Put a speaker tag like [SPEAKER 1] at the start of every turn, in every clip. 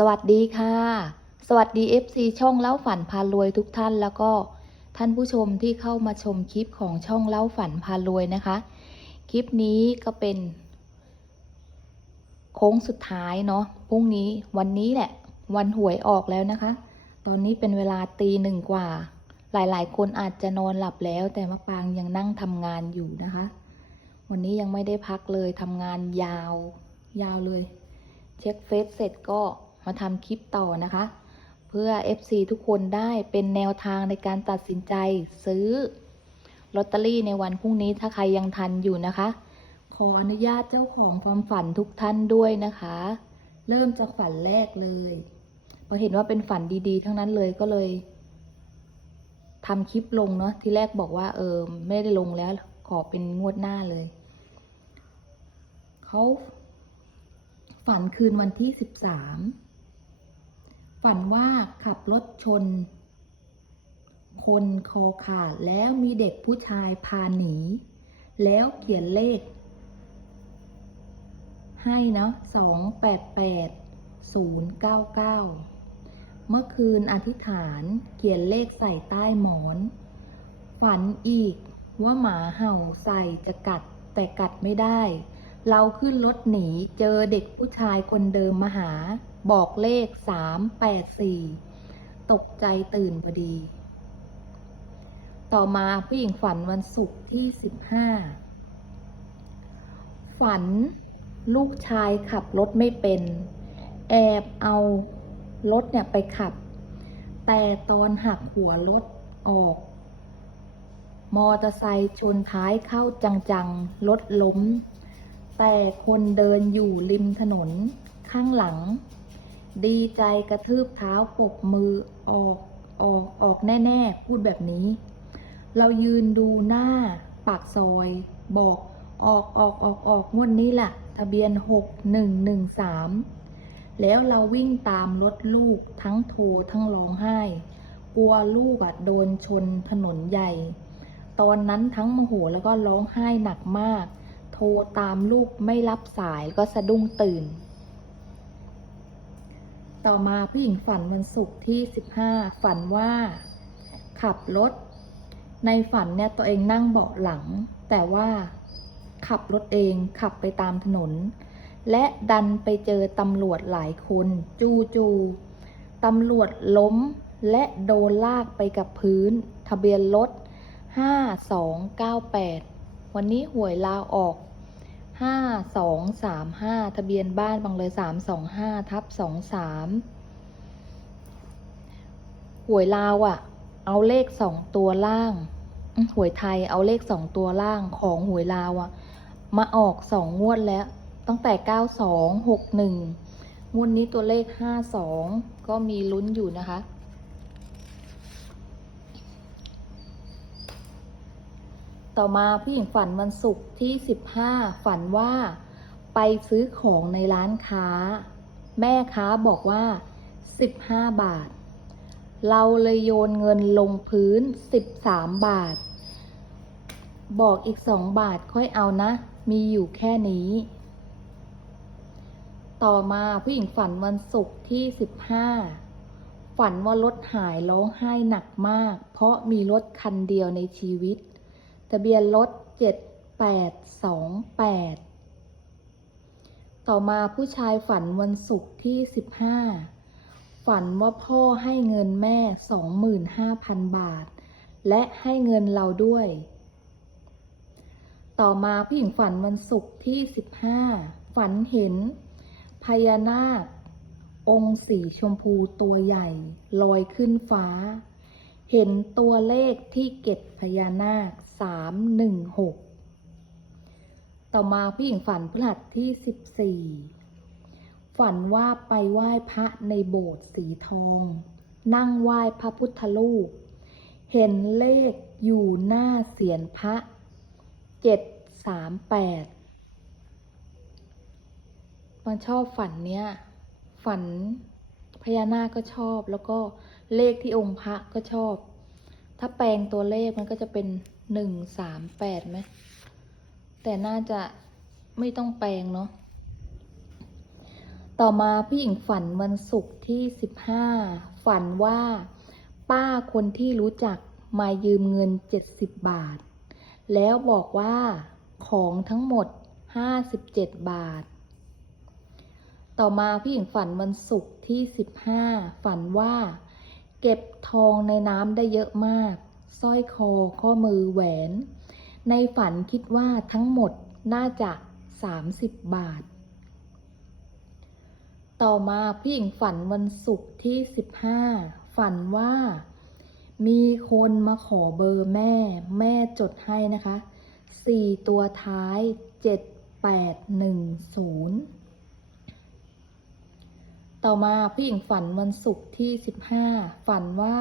[SPEAKER 1] สวัสดีค่ะ สวัสดี FC ช่องเล่าฝันพารวยทุกท่านแล้วก็ท่านผู้ชมที่เข้ามาชมคลิปของช่องเล่าฝันพารวยนะคะ คลิปนี้ก็เป็น โค้งสุดท้ายเนาะพรุ่งนี้วันนี้แหละ วันหวยออกแล้วนะคะ ตอนนี้เป็นเวลาตีหนึ่งกว่า หลายๆ คนอาจจะนอนหลับแล้ว แต่มะปางยังนั่งทำงานอยู่นะคะ วันนี้ยังไม่ได้พักเลยทำงานยาว ยาวเลย เช็คเฟซเสร็จก็ มาทำคลิปต่อนะคะ เพื่อ FC ทุกคนได้เป็นแนวทางในการตัดสินใจซื้อลอตเตอรี่ในวันพรุ่งนี้ถ้าใครยังทันอยู่นะคะ ขออนุญาตเจ้าของความฝันทุกท่านด้วยนะคะ เริ่มจากฝันแรกเลยพอเห็นว่าเป็นฝันดีๆ ทั้งนั้นเลยก็เลยทำคลิปลงเนาะที่แรกบอกว่าเออไม่ได้ลงแล้ว ขอเป็นงวดหน้าเลยเขาฝันคืนวันที่สิบสาม ฝันว่าขับรถชน คนคอขาดแล้วมีเด็กผู้ชายพาหนี แล้วเขียนเลข ให้เนาะสองแปดแปดศูนย์เก้าเก้าเมื่อคืนอธิษฐานเขียนเลขใส่ใต้หมอน ฝันอีกว่าหมาเห่าใส่จะกัดแต่กัดไม่ได้ เราขึ้นรถหนีเจอเด็กผู้ชายคนเดิมมาหา บอกเลขสามแปดสี่ตกใจตื่นพอดี ต่อมาผู้หญิงฝันวันศุกร์ที่สิบห้าฝันลูกชายขับรถไม่เป็น แอบเอารถเนี่ยไปขับ แต่ตอนหักหัวรถออก มอเตอร์ไซค์ชนท้ายเข้าจังๆรถล้ม แต่คนเดินอยู่ริมถนนข้างหลัง ดีใจกระทืบเท้าปกมือออกออกออกแน่ ๆ พูดแบบนี้ เรายืนดูหน้าปากซอย บอกออกออกออกออกงวดนี้แหละทะเบียนหกหนึ่งหนึ่งสามแล้วเราวิ่งตามรถลูกทั้งโทรทั้งร้องไห้ กลัวลูกอะโดนชนถนนใหญ่ ตอนนั้นทั้งโมโหแล้วก็ร้องไห้หนักมาก โทรตามลูกไม่รับสายก็สะดุ้งตื่น ต่อมาผู้หญิงฝันวันศุกร์ที่ 15 ฝันว่า ขับรถ ในฝันเนี่ยตัวเองนั่งเบาะหลัง แต่ว่าขับรถเองขับไปตามถนน และดันไปเจอตำรวจหลายคนจูจูตำรวจล้มและโดนลากไปกับพื้น ทะเบียนรถ 5298 วันนี้หวยลาออก ห้าสองสามห้าทะเบียนบ้านบางเลยสามสองห้าทับสองสามหวยลาวอะ่ะ เอาเลขสองตัวล่าง หวยไทยเอาเลขสองตัวล่างของหวยลาวอะ่ะ มาออกสองงวดแล้ว ตั้งแต่เก้าสองหกหนึ่งงวดนี้ตัวเลขห้าสองก็มีลุ้นอยู่นะคะ ต่อมาผู้หญิงฝันวันศุกร์ที่ 15 ฝันว่า ไปซื้อของในร้านค้า แม่ค้าบอกว่า 15 บาท เราเลยโยนเงินลงพื้น 13 บาท บอกอีก 2 บาทค่อยเอานะ มีอยู่แค่นี้ ต่อมาผู้หญิงฝันวันศุกร์ที่ 15ฝันว่ารถหายร้องไห้หนักมาก เพราะมีรถคันเดียวในชีวิต ทะเบียนรถ 7828 ต่อมาผู้ชายฝันวันศุกร์ที่ 15 ฝันว่าพ่อให้เงินแม่ 25,000 บาท และให้เงินเราด้วย ต่อมาผู้หญิงฝันวันศุกร์ที่ 15 ฝันเห็นพญานาคองค์สีชมพูตัวใหญ่ ลอยขึ้นฟ้า เห็นตัวเลขที่เกตพญานาคสามหนึ่งหกต่อมาผู้หญิงฝันพฤหัสที่สิบสี่ฝันว่าไปไหว้พระในโบสถ์สีทอง นั่งไหว้พระพุทธรูป เห็นเลขอยู่หน้าเสียนพระเจ็ดสามแปดมันชอบฝันเนี้ยฝัน ญานาคก็ชอบ แล้วก็เลขที่องค์พระก็ชอบ ถ้าแปลงตัวเลขมันก็จะเป็นหนึ่งสามแปดไหม แต่น่าจะไม่ต้องแปลงเนาะ ต่อมาผู้หญิงฝันวันศุกร์ที่สิบห้าฝันว่าป้าคนที่รู้จักมายืมเงินเจ็ดสิบบาท แล้วบอกว่าของทั้งหมดห้าสิบเจ็ดบาท ต่อมาพี่หญิงฝันวันศุกร์ที่ 15 ฝันว่า เก็บทองในน้ำได้เยอะมากสร้อยคอข้อมือแหวน ในฝันคิดว่าทั้งหมดน่าจะ 30 บาท ต่อมาพี่หญิงฝันวันศุกร์ที่ 15 ฝันว่า มีคนมาขอเบอร์แม่ แม่จดให้นะคะ 4 ตัวท้าย 7810 ต่อมาผู้หญิงฝันวันศุกร์ที่สิบห้าฝันว่า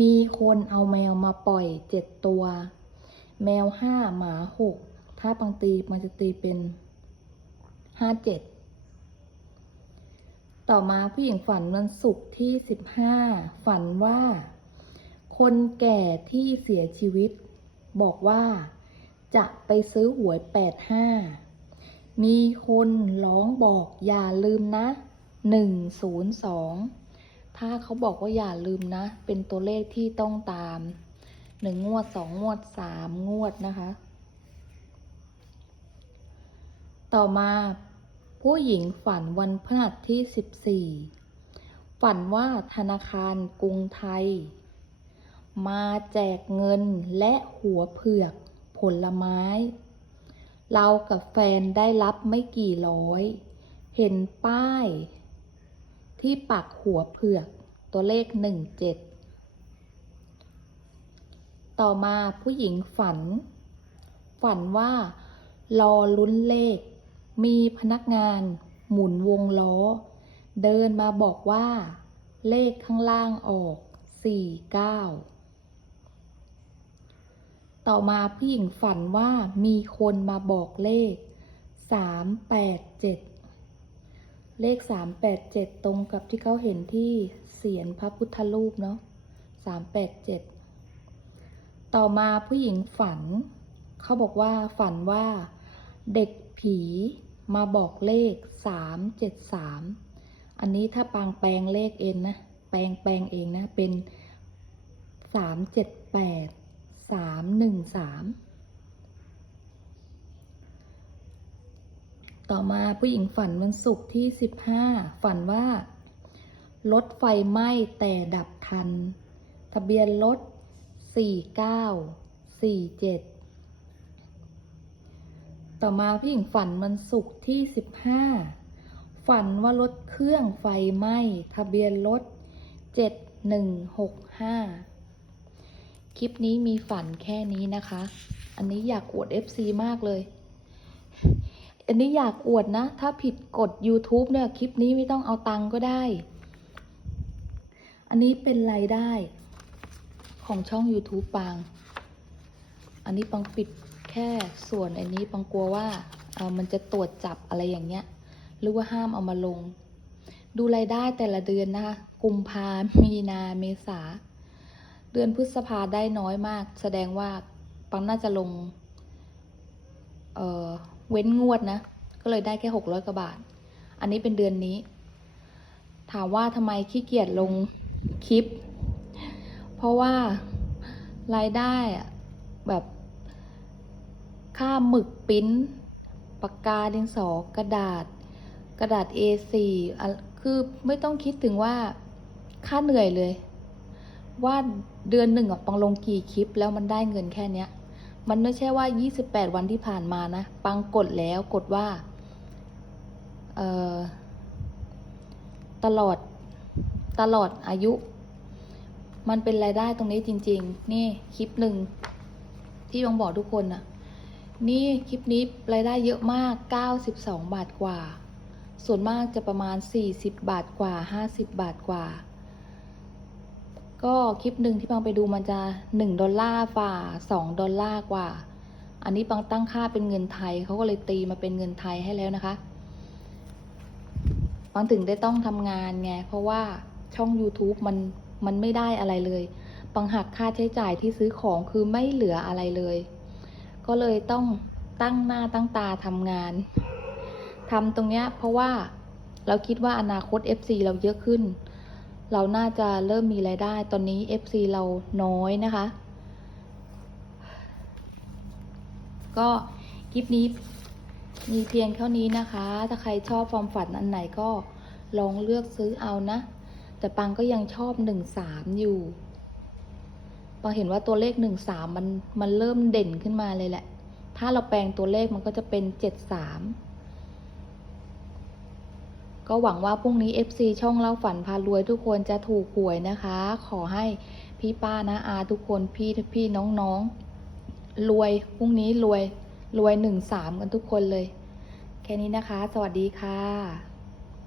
[SPEAKER 1] มีคนเอาแมวมาปล่อยเจ็ดตัว แมวห้าหมาหกถ้าบางตีมันจะตีเป็นห้าเจ็ดต่อมาผู้หญิงฝันวันศุกร์ที่สิบห้าฝันว่า คนแก่ที่เสียชีวิต บอกว่า จะไปซื้อหวยแปดห้า มีคนร้องบอกอย่าลืมนะหนึ่งศูนย์สองถ้าเขาบอกว่าอย่าลืมนะ เป็นตัวเลขที่ต้องตามหนึ่งงวดสองงวดสามงวดนะคะ ต่อมาผู้หญิงฝันวันพฤหัสที่ 14 ฝันว่าธนาคารกรุงไทย มาแจกเงินและหัวเผือกผลไม้ เรากับแฟนได้รับไม่กี่ร้อย เห็นป้าย ที่ปักหัวเผือกตัวเลข17ต่อมาผู้หญิงฝัน ฝันว่า รอลุ้นเลข มีพนักงาน หมุนวงล้อ เดินมาบอกว่า เลขข้างล่างออก49 ต่อมาผู้หญิงฝันว่ามีคนมาบอกเลข 387 เลข 387 ตรงกับที่เขาเห็นที่เสียนพระพุทธรูปเนาะ387 ต่อมาผู้หญิงฝัน เขาบอกว่าฝันว่าเด็กผีมาบอกเลขสามเจ็ดสามอันนี้ถ้าปางแปลงเลขเองนะ แปลงแปลงเองนะ เป็นสามเจ็ดแปด สามหนึ่งสามต่อมาผู้หญิงฝันวันศุกร์ที่สิบห้าฝันว่า รถไฟไหม้แต่ดับทัน ทะเบียนรถสี่เก้าสี่เจ็ดต่อมาผู้หญิงฝันวันศุกร์ที่สิบห้าฝันว่ารถเครื่องไฟไหม้ ทะเบียนรถเจ็ดหนึ่งหกห้า คลิปนี้มีฝันแค่นี้นะคะ อันนี้อยากอวด FC มากเลย อันนี้อยากอวดนะ ถ้าผิดกฎ YouTube เนี่ย คลิปนี้ไม่ต้องเอาตังก็ได้ อันนี้เป็นรายได้ ของช่อง YouTube ปังอันนี้ปังปิดแค่ส่วนอันนี้ปังกลัวว่าเออมันจะตรวจจับอะไรอย่างเงี้ย หรือว่าห้ามเอามาลง ดูรายได้แต่ละเดือนนะคะ กุมภามีนา เมษา ดือนพฤษภาได้น้อยมาก แสดงว่าปังน่าจะลง เออเว้นงวดนะ ก็เลยได้แค่หกร้อยกว่าบาท อันนี้เป็นเดือนนี้ ถามว่าทำไมขี้เกียจลงคลิป เพราะว่ารายได้อะแบบค่าหมึกปิ้นปากกาดินสอกระดาษ กระดาษ A4 อะคือไม่ต้องคิดถึงว่าค่าเหนื่อยเลย ว่าเดือนหนึ่งอะปังลงกี่คลิปแล้วมันได้เงินแค่เนี้ย มันไม่ใช่ว่า 28 วันที่ผ่านมานะ ปังกดแล้วกดว่าเอ่อตลอดตลอดอายุ มันเป็นรายได้ตรงนี้จริง ๆ นี่คลิปหนึ่งที่บังบอกทุกคนน่ะนี่คลิปนี้รายได้เยอะมาก 92 บาทกว่า ส่วนมากจะประมาณ 40 บาทกว่า 50 บาทกว่า ก็คลิปหนึ่งที่ปังไปดูมันจะ 1 ดอลลาร์ฝ่า 2 ดอลลาร์กว่า อันนี้ปังตั้งค่าเป็นเงินไทยเขาก็เลยตีมาเป็นเงินไทยให้แล้วนะคะปังถึงได้ต้องทำงานไง เพราะว่าช่อง YouTube มันมันไม่ได้อะไรเลยปังหักค่าใช้จ่ายที่ซื้อของคือไม่เหลืออะไรเลย ก็เลยต้องตั้งหน้าตั้งตาทำงานททำตรงเนี้ยเพราะว่าเราคิดว่าอนาคต FC เราเยอะขึ้น เราน่าจะเริ่มมีรายได้ ตอนนี้ FC เราน้อยนะคะ ก็คลิปนี้มีเพียงเท่านี้นะคะ ถ้าใครชอบความฝันอันไหนก็ลองเลือกซื้อเอานะ แต่ปังก็ยังชอบหนึ่งสามอยู่ปังเห็นว่าตัวเลขหนึ่งสามมันมันเริ่มเด่นขึ้นมาเลยแหละ ถ้าเราแปลงตัวเลขมันก็จะเป็นเจ็ดสาม ก็หวังว่าพรุ่งนี้ FC ช่องเล่าฝันพารวยทุกคนจะถูกหวยนะคะ ขอให้พี่ป้านะอาทุกคนพี่พี่น้องๆ รวยพรุ่งนี้รวยรวยหนึ่งสามกันทุกคนเลย แค่นี้นะคะ สวัสดีค่ะ